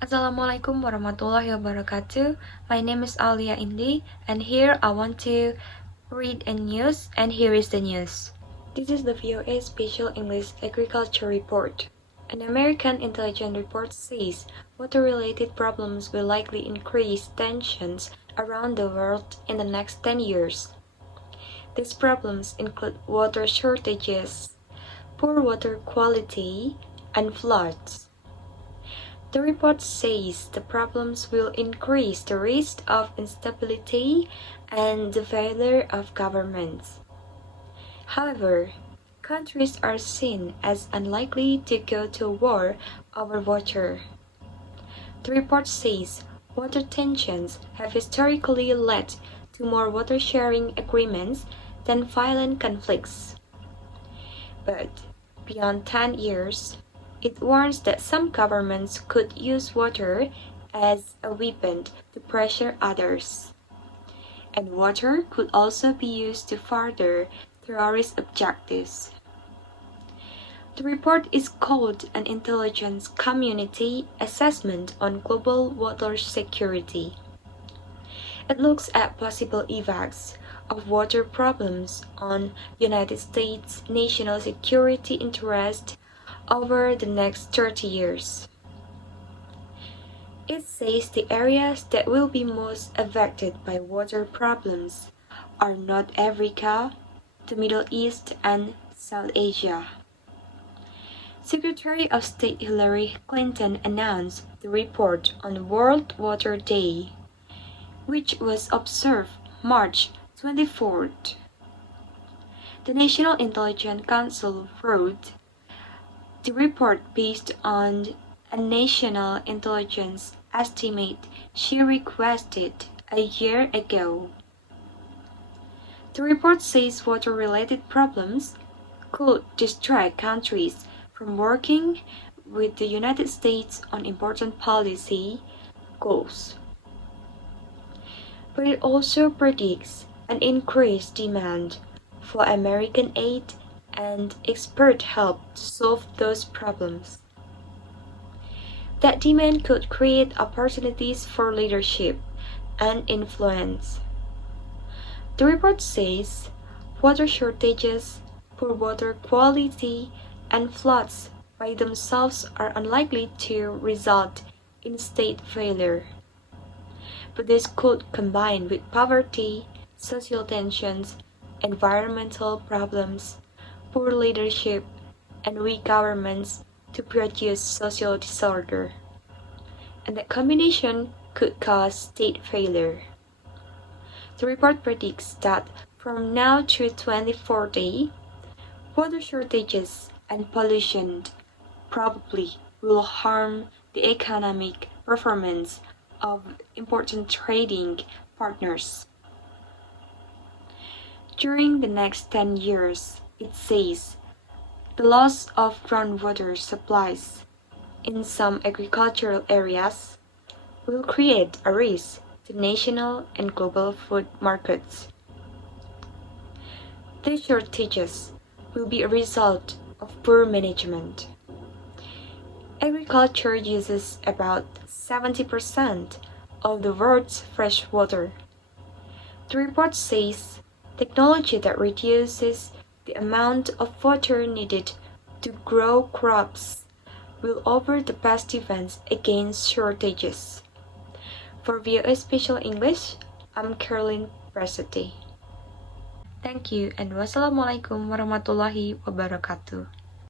Assalamualaikum warahmatullahi wabarakatuh. My name is Alia Indi, and here I want to read a news, and here is the news. This is the VOA Special English Agriculture Report. An American intelligence report says water-related problems will likely increase tensions around the world in the next 10 years. These problems include water shortages, poor water quality, and floods. The report says the problems will increase the risk of instability and the failure of governments. However, countries are seen as unlikely to go to war over water. The report says water tensions have historically led to more water-sharing agreements than violent conflicts. But beyond 10 years, it warns that some governments could use water as a weapon to pressure others. And water could also be used to further terrorist objectives. The report is called an Intelligence Community Assessment on Global Water Security. It looks at possible effects of water problems on United States national security interests over the next 30 years. It says the areas that will be most affected by water problems are North Africa, the Middle East, and South Asia. Secretary of State Hillary Clinton announced the report on World Water Day, which was observed March 24th. The National Intelligence Council wrote the report based on a national intelligence estimate she requested a year ago. The report says water-related problems could distract countries from working with the United States on important policy goals. But it also predicts an increased demand for American aid and expert help to solve those problems. That demand could create opportunities for leadership and influence. The report says water shortages, poor water quality, and floods by themselves are unlikely to result in state failure. But this could combine with poverty, social tensions, environmental problems, poor leadership, and weak governments to produce social disorder. And that combination could cause state failure. The report predicts that from now through 2040, water shortages and pollution probably will harm the economic performance of important trading partners. During the next 10 years, it says the loss of groundwater supplies in some agricultural areas will create a risk to national and global food markets. These shortages will be a result of poor management. Agriculture uses about 70% of the world's fresh water. The report says technology that reduces the amount of water needed to grow crops will offer the best defense against shortages. For VOA Special English, I'm Caroline Presetti. Thank you and wassalamualaikum warahmatullahi wabarakatuh.